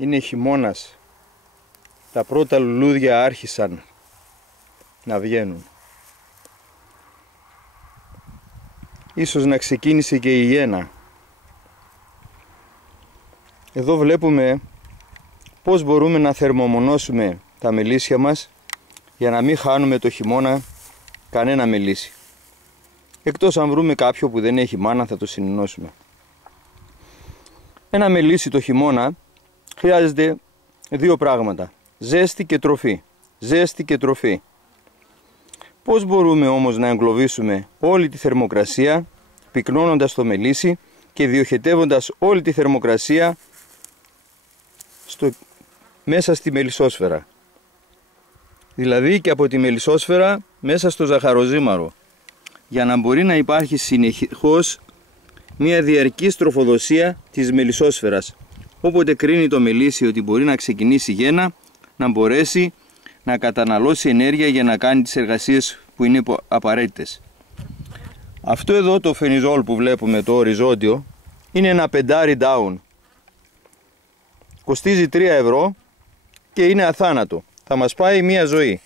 Είναι χειμώνας. Τα πρώτα λουλούδια άρχισαν να βγαίνουν. Ίσως να ξεκίνησε και η γέννα. Εδώ βλέπουμε πώς μπορούμε να θερμομονώσουμε τα μελίσια μας για να μην χάνουμε το χειμώνα κανένα μελίσι. Εκτός αν βρούμε κάποιο που δεν έχει μάνα, θα το συνενώσουμε. Ένα μελίσι το χειμώνα χρειάζεται δύο πράγματα: ζέστη και τροφή. Ζέστη και τροφή. Πώς μπορούμε όμως να εγκλωβίσουμε όλη τη θερμοκρασία πυκνώνοντας το μελίσι και διοχετεύοντας όλη τη θερμοκρασία μέσα στη μελισσόσφαιρα? Δηλαδή και από τη μελισσόσφαιρα μέσα στο ζαχαροζύμαρο, για να μπορεί να υπάρχει συνεχώς μια διαρκής τροφοδοσία της μελισσόσφαιρας. Όποτε κρίνει το μελίσι ότι μπορεί να ξεκινήσει γέννα, να μπορέσει να καταναλώσει ενέργεια για να κάνει τις εργασίες που είναι απαραίτητες. Αυτό εδώ το φενιζόλ που βλέπουμε, το οριζόντιο, είναι ένα 5 down. Κοστίζει 3 ευρώ και είναι αθάνατο. Θα μας πάει μία ζωή.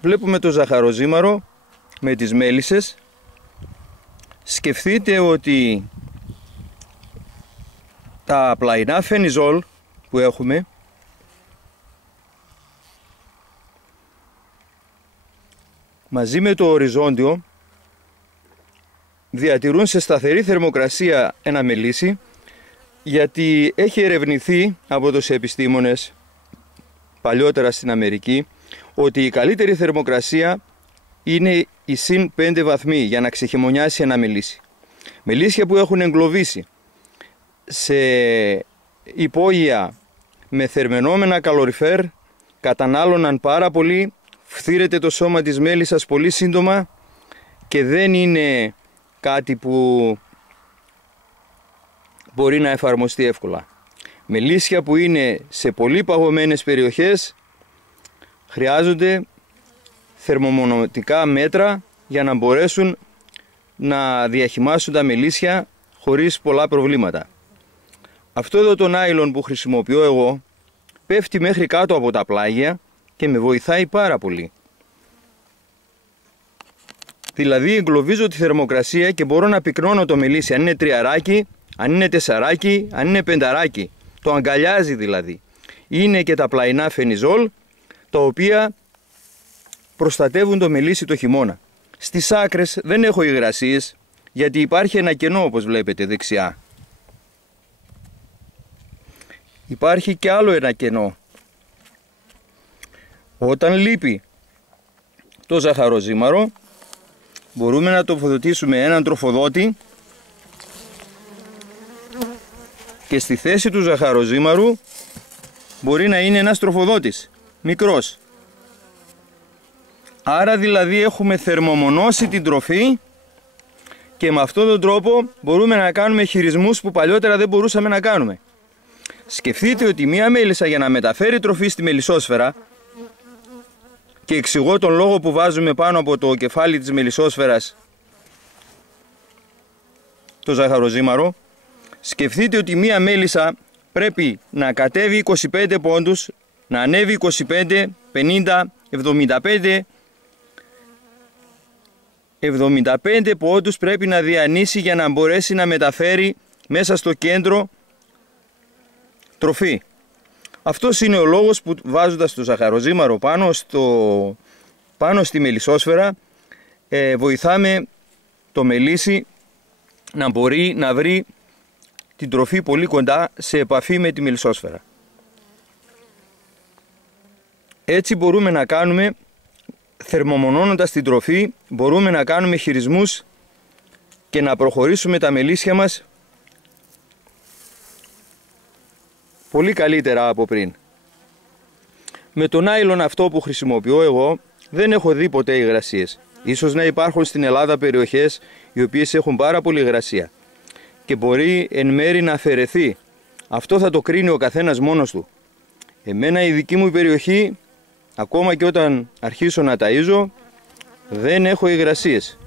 Βλέπουμε το ζαχαροζύμαρο με τις μέλισσες. Σκεφτείτε ότι τα πλαϊνά φενιζόλ που έχουμε μαζί με το οριζόντιο διατηρούν σε σταθερή θερμοκρασία ένα μελίσι, γιατί έχει ερευνηθεί από τους επιστήμονες παλιότερα στην Αμερική ότι η καλύτερη θερμοκρασία είναι οι συν 5 βαθμοί για να ξεχειμονιάσει ένα μελίσι. Μελίσια που έχουν εγκλωβίσει σε υπόγεια με θερμαινόμενα καλοριφέρ κατανάλωναν πάρα πολύ, φθήρεται το σώμα της μέλισσας πολύ σύντομα και δεν είναι κάτι που μπορεί να εφαρμοστεί εύκολα. Μελίσια που είναι σε πολύ παγωμένες περιοχές χρειάζονται θερμομονωτικά μέτρα για να μπορέσουν να διαχυμάσουν τα μελίσια χωρίς πολλά προβλήματα. Αυτό εδώ το νάιλον που χρησιμοποιώ εγώ πέφτει μέχρι κάτω από τα πλάγια και με βοηθάει πάρα πολύ. Δηλαδή εγκλωβίζω τη θερμοκρασία και μπορώ να πυκνώνω το μελίσι, αν είναι τριαράκι, αν είναι τεσσαράκι, αν είναι πενταράκι. Το αγκαλιάζει δηλαδή. Είναι και τα πλαϊνά φενιζόλ, τα οποία προστατεύουν το μελίσι το χειμώνα. Στις άκρες δεν έχω υγρασίες, γιατί υπάρχει ένα κενό, όπως βλέπετε δεξιά. Υπάρχει και άλλο ένα κενό. Όταν λείπει το ζαχαροζύμαρο, μπορούμε να τοποθετήσουμε έναν τροφοδότη και στη θέση του ζαχαροζύμαρου μπορεί να είναι ένας τροφοδότης μικρός. Άρα δηλαδή έχουμε θερμομονώσει την τροφή και με αυτόν τον τρόπο μπορούμε να κάνουμε χειρισμούς που παλιότερα δεν μπορούσαμε να κάνουμε. Σκεφτείτε ότι μία μέλισσα για να μεταφέρει τροφή στη μελισσόσφαιρα, και εξηγώ τον λόγο που βάζουμε πάνω από το κεφάλι της μελισσόσφαιρας το ζαχαροζύμαρο, σκεφτείτε ότι μία μέλισσα πρέπει να κατέβει 25 πόντους, να ανέβει 25, 50, 75 πόντους πρέπει να διανύσει για να μπορέσει να μεταφέρει μέσα στο κέντρο τροφή. Αυτός είναι ο λόγος που βάζοντας το ζαχαροζύμαρο πάνω στη μελισσόσφαιρα βοηθάμε το μελίσι να μπορεί να βρει την τροφή πολύ κοντά σε επαφή με τη μελισσόσφαιρα. Έτσι μπορούμε να κάνουμε, θερμομονώνοντας την τροφή, μπορούμε να κάνουμε χειρισμούς και να προχωρήσουμε τα μελίσια μας πολύ καλύτερα από πριν. Με το νάιλον αυτό που χρησιμοποιώ εγώ δεν έχω δει ποτέ υγρασίες. Ίσως να υπάρχουν στην Ελλάδα περιοχές οι οποίες έχουν πάρα πολύ υγρασία και μπορεί εν μέρει να αφαιρεθεί. Αυτό θα το κρίνει ο καθένας μόνος του. Εμένα η δική μου περιοχή, ακόμα και όταν αρχίσω να ταΐζω, δεν έχω υγρασίες.